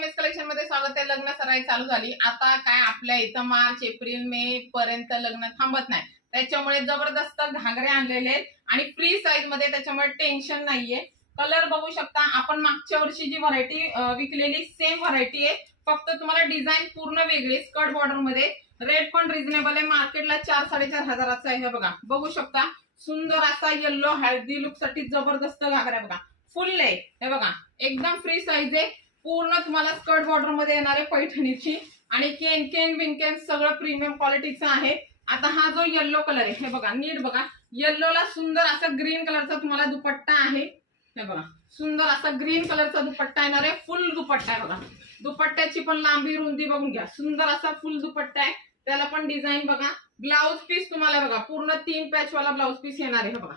MS collection मध्ये स्वागत आहे। लग्न सराई चालू झाली। आता काय आपल्या इथं मार्च एप्रिल मे पर्यंत लग्न थांबत नाही, त्याच्यामुळे जबरदस्त घागरे आणलेले आहेत आणि फ्री साईज मध्ये, त्याच्यामुळे टेन्शन नाहीये। कलर बघू शकता आपण, मागच्या वर्षी जी व्हरायटी विकलेली सेम व्हरायटी आहे, फक्त तुम्हाला डिझाईन पूर्ण वेगळी, स्कर्ट बॉर्डर मध्ये। रेट पण रिझनेबल आहे, मार्केटला 4-4.5 हजाराचा आहे। हे बघा, बघू शकता सुंदर असा येल्लो हळदी लुक साठी जबरदस्त घागरा बघा, फुल आहे। हे बघा एकदम फ्री साईज आहे, पूर्ण तुम्हाला स्कर्ट बॉर्डर मध्ये येणार आहे पैठणीची आणि केन बिनकेन सगळं प्रीमियम क्वालिटीचं आहे। आता हा जो येल्लो कलर आहे, हे बघा नीट बघा, येल्लोला सुंदर असा ग्रीन कलरचा तुम्हाला दुपट्टा आहे। हे बघा सुंदर असा ग्रीन कलरचा दुपट्टा येणार आहे, फुल दुपट्टा आहे। बघा दुपट्ट्याची पण लांबी रुंदी बघून घ्या, सुंदर असा फुल दुपट्टा आहे। त्याला पण डिझाईन बघा, ब्लाउज पीस तुम्हाला बघा पूर्ण 3 पॅच वाला ब्लाउज पीस येणार आहे। बघा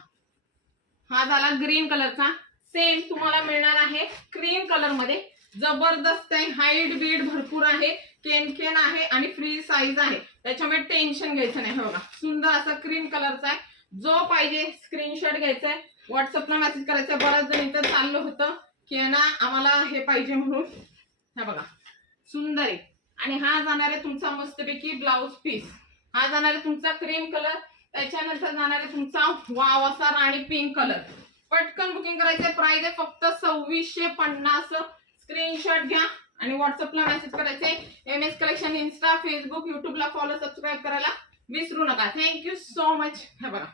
हा झाला ग्रीन कलरचा, सेम तुम्हाला मिळणार आहे क्रीम कलर मध्ये। जबरदस्त आहे, हाईट बीट भरपूर आहे, केन आहे आणि फ्री साईज आहे, त्याच्यामुळे टेन्शन घ्यायचं नाही। बघा सुंदर असा क्रीम कलरचा आहे, जो पाहिजे स्क्रीनशॉट घ्यायचा आहे, व्हॉट्सअपला मेसेज करायचा। बऱ्याच जणींचं चाललं होतं की ना आम्हाला हे पाहिजे म्हणून। हे बघा सुंदर आहे आणि हा जाणार आहे तुमचा मस्तपैकी ब्लाउज पीस। हा जाणार आहे तुमचा क्रीम कलर, त्याच्यानंतर जाणार आहे तुमचा वाव असा राणी पिंक कलर। पटकन बुकिंग करायचं, प्राइस आहे फक्त 2650। स्क्रीनशॉट घ्या आणि व्हॉट्सअपला मेसेज करायचे। एमएस कलेक्शन इंस्टा फेसबुक यूट्यूबला फॉलो सबस्क्राईब करायला विसरू नका। Thank you so much. हे बघा